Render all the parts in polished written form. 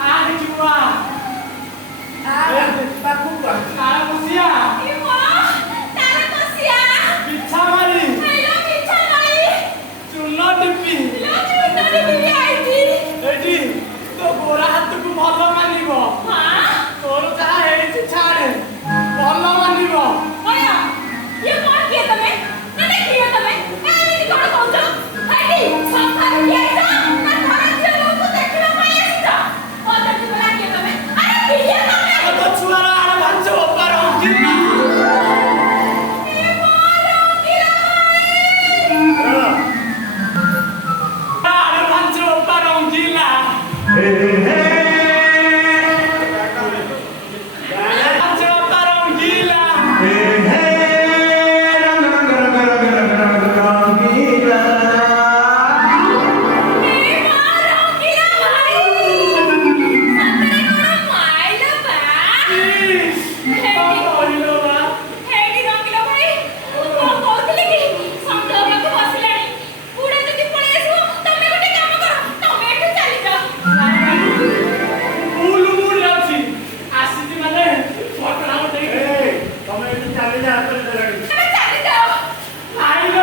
Ah, Jua. Bakuba. Cara Musia. Ibu, Tara Kosia. Bicha Mari. Hello, Bicha Mari. Chunno Tipi. Hello, Chunno Tipi आईती. एटी तो गोरा हाथ को भलो मानिबो। हाँ? तोर जहा हेछि छाड़े भलो मानिबो। ओया, ये कौन किया तुम्हें? मैंने किया तुम्हें? नहीं कौन कहूँ? आईती, सब खाने किया इधर। ना थाना चलो को देखना पाया इधर। और तब बोला किया तुम्हें? अरे किया तुम्हें? तो छुआरा आरे भांचो पर होगी। ये मारो किला आरे भांचो पर होगी ना। भांचो पर होगी ना। ये मारो किला भाई। संतरे को माइला बा। କହିଲ ବା हेडी रंगीला भाई कौन कहतले कि संतरा को बसलानी पुडा जदी पळे आसो तमे गोटे काम करो तमे एठू चली जाओ फुल मुड ଅଛି ଆସିଛି ମାନେ ଫଟଣା ଗୋଟେ ତମେ ଏଠି ଚାଲି ଯା ହାତରେ ଦେଲାଣି। ତମେ ଚली जाओ ଖାଇଲ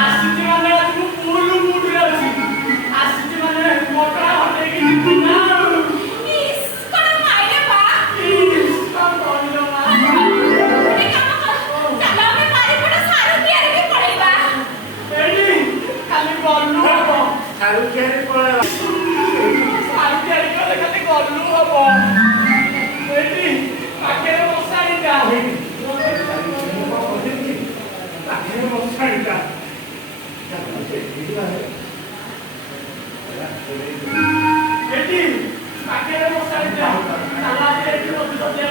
ଆସିଛି ମାନେ ଆଜି ଫୁଲ ମୁଡରେ ଅଛି ଆସିଛି ମାନେ ଫଟଣା ହଟେଇକି ଯିବି ନା इस कोन माइला बा କଣ କହିଲ ବା गोटे काम करो चलो ଆମେ ବାରିପଟ ସାରୁ ତିଆରି କି ପଳେଇବା ଏଇଠି ଖାଲି ଗଲୁ ହବ ସାରୁ ତିଆରି ପଳେଇବା। ସାରୁ ତିଆରି କଲେ ଖାଲି ଗଲୁ ହବ ଏଇଠି ପାଖରେ ମଶାରୀଟା ପାଖରେ ମଶାଣିଟା। ଏଠି ପାଖରେ ମଶାରୀଟା ଚାଲ ଆଜି ଏଠି ବସି ସନ୍ଧ୍ୟା